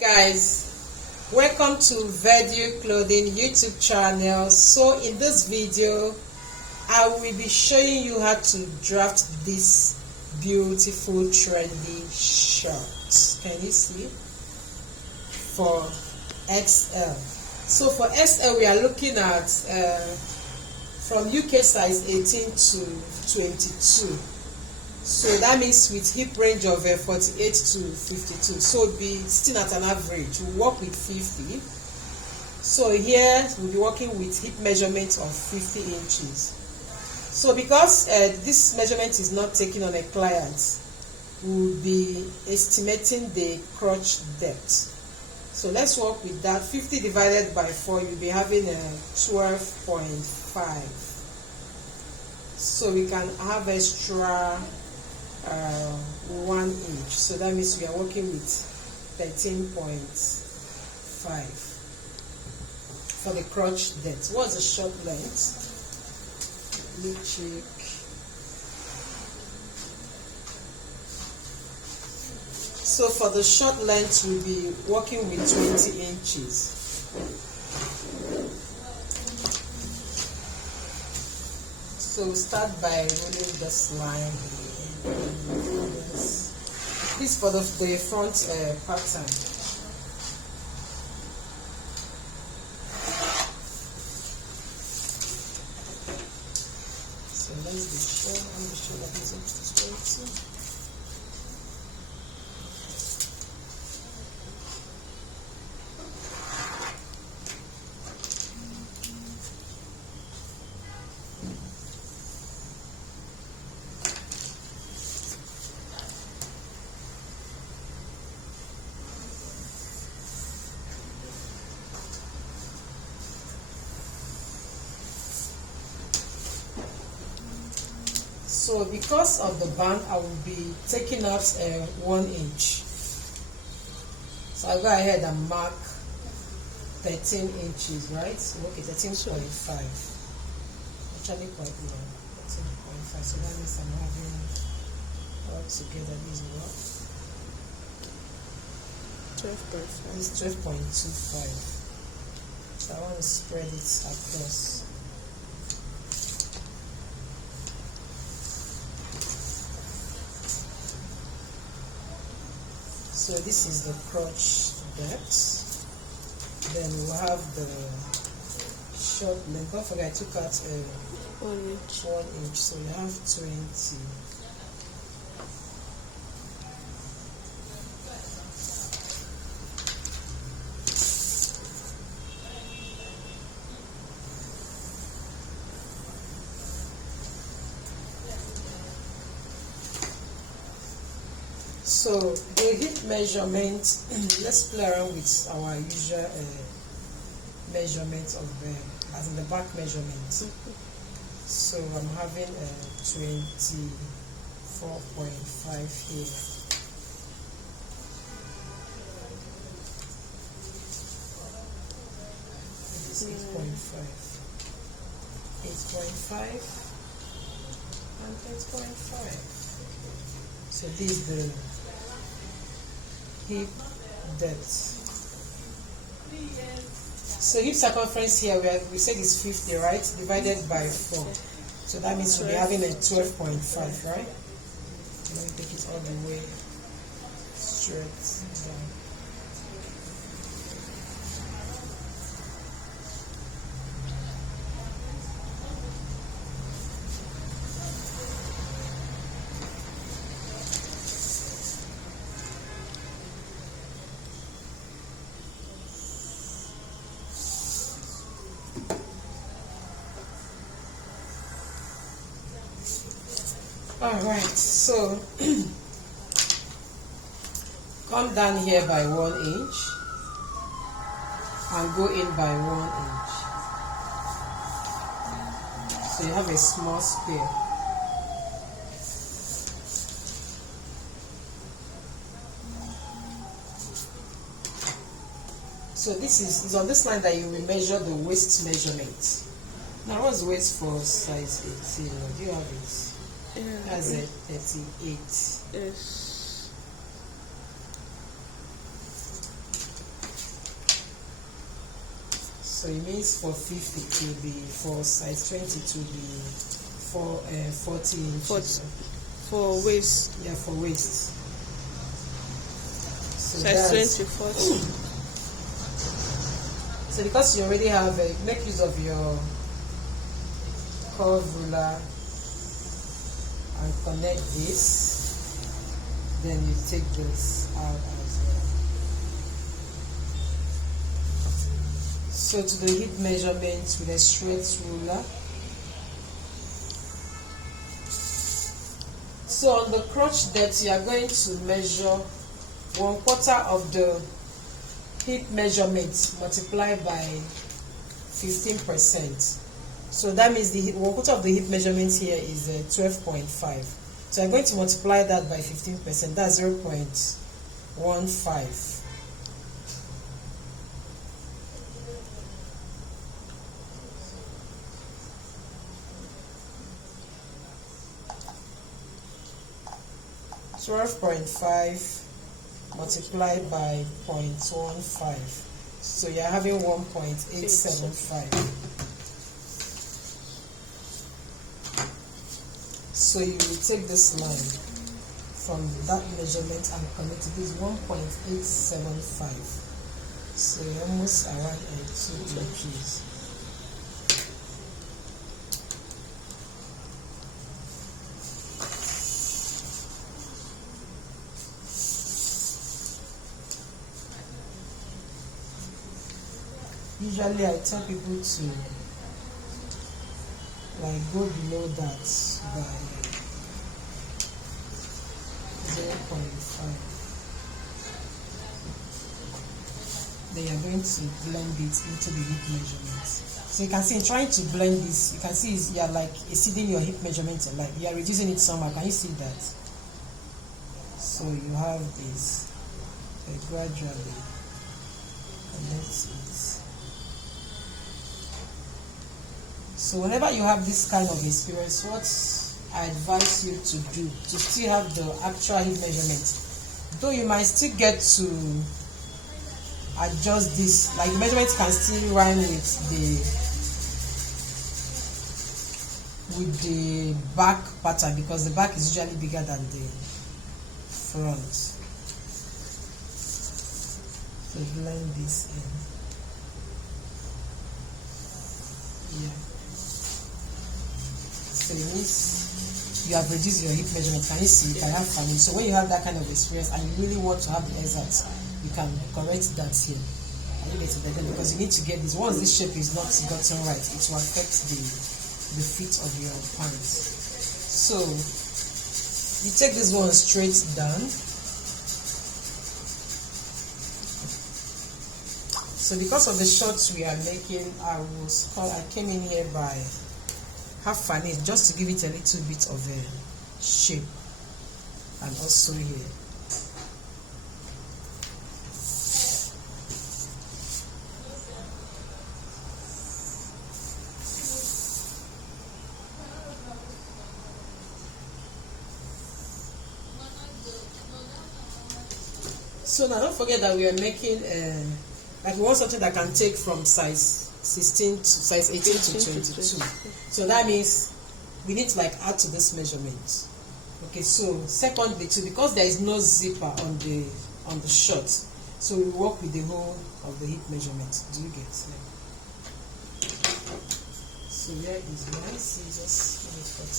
Guys, welcome to Video Clothing YouTube channel. So in this video I will be showing you how to draft this beautiful trendy shirt. Can you see? For XL. So for XL we are looking at from UK size 18 to 22. So that means with hip range of 48 to 52. So it'll be still at an average. We'll work with 50. So here we'll be working with hip measurement of 50 inches. So because this measurement is not taken on a client, we'll be estimating the crotch depth. So let's work with that. 50 divided by 4, you'll be having 12.5. So we can have extra 1 inch, so that means we are working with 13.5 for the crotch depth. What's the short length? Let me check. So for the short length we'll be working with 20 inches. So we'll start by rolling this line here. This for the front pattern. So let's be sure. Let me show that is up to 20. So because of the band, I will be taking out 1 inch. So I'll go ahead and mark 13 inches, right? Okay, 13.5. Actually quite long. 13.5. So that means I'm having all together this what? 12.5. This is 12.25. So I want to spread it across. So this is the crotch depth. Then we'll have the short length. Don't forget I took out 1 inch. 1 inch. So you have 20. So the hip measurement, let's play around with our usual measurement of as in the back measurement. So I'm having 24.5 here. This is 8.5. 8.5 and 8.5. So this is the hip depth. So hip circumference here we said is 50, right? Divided by 4. So that means we'll be having a 12.5, right? Let me take it all the way straight down. Alright, so come down here by 1 inch and go in by 1 inch. So you have a small spare. So this is on this line that you will measure the waist measurement. Now what's the waist for size 18? Do you have it? That's a 38. Yes. So it means for 50 it will be, for size 20 it will be 40 inches. For waist. Yeah, for waist. So size 20, 40. So because you already have make use of your curve ruler and connect this, then you take this out as well. So to the hip measurement with a straight ruler. So on the crotch depth, you are going to measure 1/4 of the hip measurement multiplied by 15%. So that means the 1/4 of the hip measurement here is 12.5. So I'm going to multiply that by 15%. That's 0.15. Multiplied by 0.15. So you're having 1.875. So you will take this line from that measurement and connect it. This is 1.875. So you're almost around 2 inches. Usually I tell people to like go below that by 0.5. Then you're going to blend it into the hip measurement. So you can see in trying to blend this, you can see you're like exceeding your hip measurement, like you are reducing it somehow. Can you see that? So you have this, gradually connect it. So whenever you have this kind of experience, what I advise you to do to still have the actual hip measurement, though you might still get to adjust this, like the measurement can still rhyme with the back pattern, because the back is usually bigger than the front. So blend this in. Yeah. So it means you have reduced your hip measurement. Can you see? You can have family. So when you have that kind of experience and you really want to have the exact, you can correct that here. Can you get it again? Because you need to get this. Once this shape is not gotten right, it will affect the fit of your pants. So you take this one straight down. So because of the shots we are making, I came in here by half an inch just to give it a little bit of a shape, and also here. So now don't forget that we are making like we want something that can take from size 16 to size 18 to 22. So that means we need to like add to this measurement. Okay, so secondly too, because there is no zipper on the shirt, so we work with the whole of the hip measurement. Do you get? So here is my scissors. Let me cut this.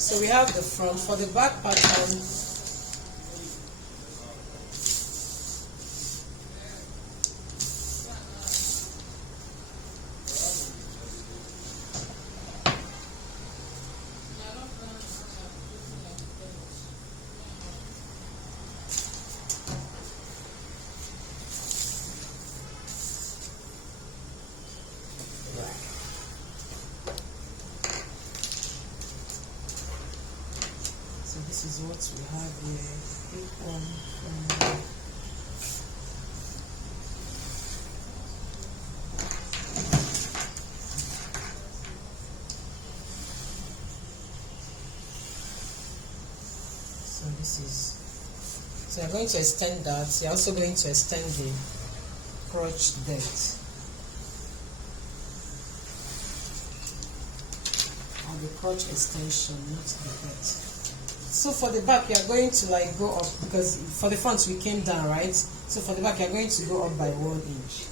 So we have the front. For the back pattern, this is what we have here. Pick one from so this is, so you're going to extend that. You're also going to extend the crotch depth, or the crotch extension, not the depth. So for the back, you are going to like go up, because for the front we came down, right? So for the back, you are going to go up by 1 inch.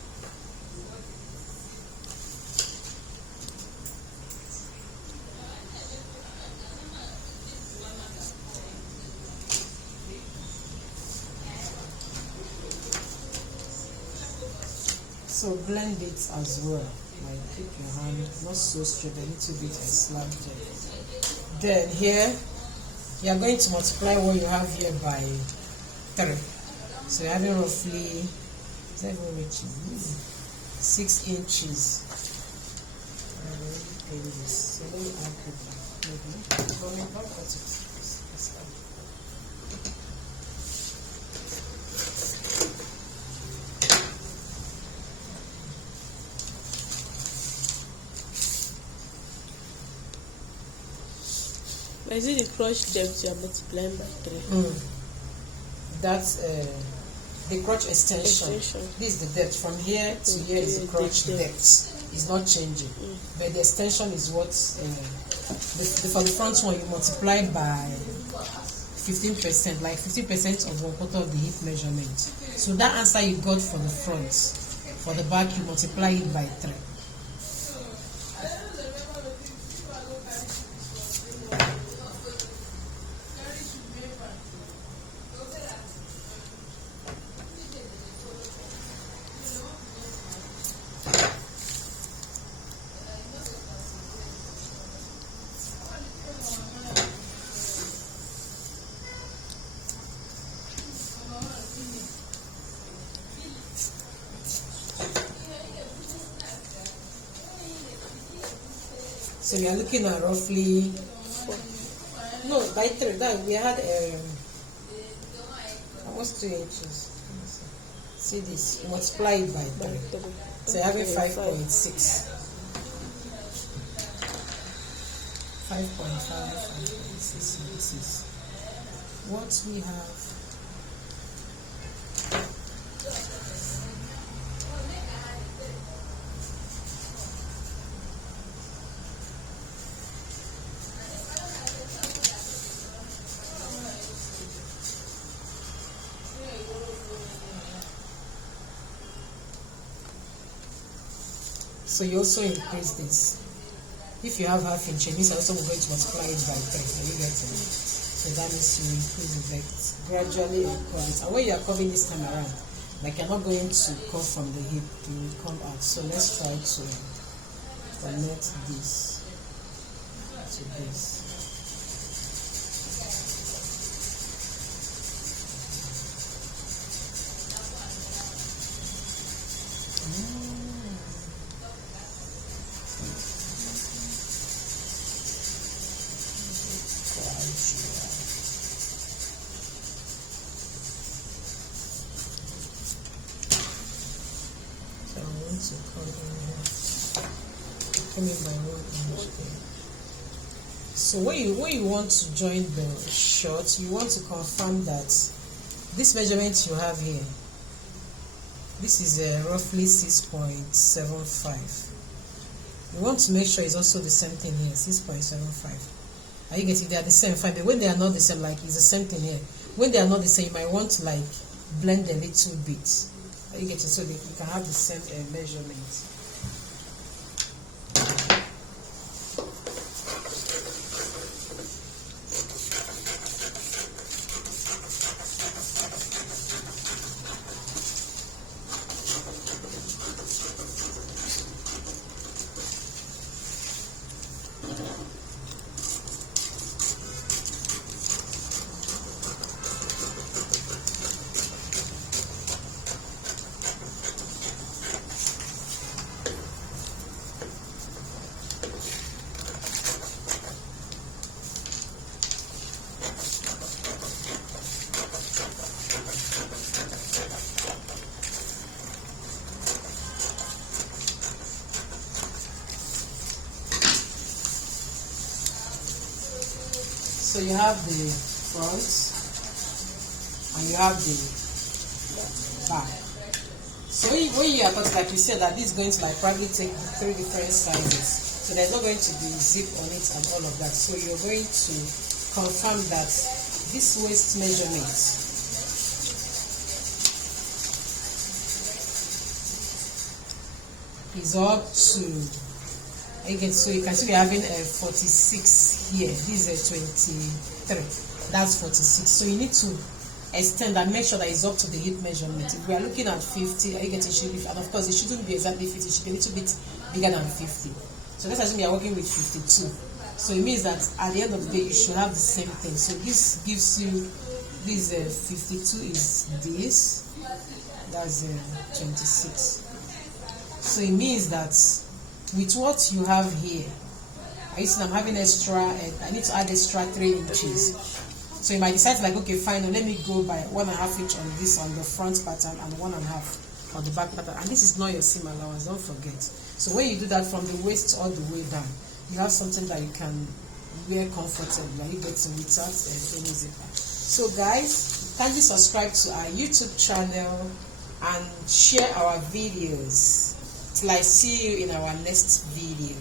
So blend it as well. Like keep your hand not so straight, a little bit slant it. Then here you are going to multiply what you have here by 3. So you're having roughly 6 inches. So let me add it. Is it the crotch depth you are multiplying by 3? That's the crotch extension. This is the depth. From here to here is the crotch depth. It's not changing. But the extension is what, for the front one, you multiply by 15%, like 50% of 1/4 of the hip measurement. So that answer you got for the front. For the back, you multiply it by 3. So we are looking at roughly, no, by 3. That we had almost 2 inches. See this, you multiply it by 3. So you're having 5.6. 5.5, 5.6. So this is what we have. So you also increase this. If you have half inch, this also we're going to multiply it by 3. Are you getting it? So that means you increase the depth gradually and curve it. And when you are curving this time around, like you're not going to curve from the hip, you will come out. So let's try to connect this to this. To come in here, come in by 1 inch there. So when you want to join the short, you want to confirm that this measurement you have here, this is roughly 6.75. You want to make sure it's also the same thing here, 6.75. Are you getting? They are the same, fine. But when they are not the same, like it's the same thing here. When they are not the same, you might want to like blend a little bit. You get it, so that you can have the same measurement. So you have the front and you have the back. So when you are cutting, like we said, that this is going to like probably take 3 different sizes. So there's not going to be zip on it and all of that. So you're going to confirm that this waist measurement is up to, again, so you can see we're having a 46 here. This is a 23. That's 46. So you need to extend and make sure that it's up to the hip measurement. If we are looking at 50, it should be, and of course it shouldn't be exactly 50, it should be a little bit bigger than 50. So let's assume you are working with 52. So it means that at the end of the day you should have the same thing. So this gives you, this 52 is this, that's 26. So it means that with what you have here, I see I'm having extra, I need to add extra 3 inches. So you might decide like, okay, fine, let me go by 1.5 inch on this, on the front pattern, and 1.5 on the back pattern. And this is not your seam allowance, don't forget. So when you do that from the waist all the way down, you have something that you can wear comfortably, and you get to without any zipper. So guys, kindly subscribe to our YouTube channel and share our videos. Till I see you in our next video.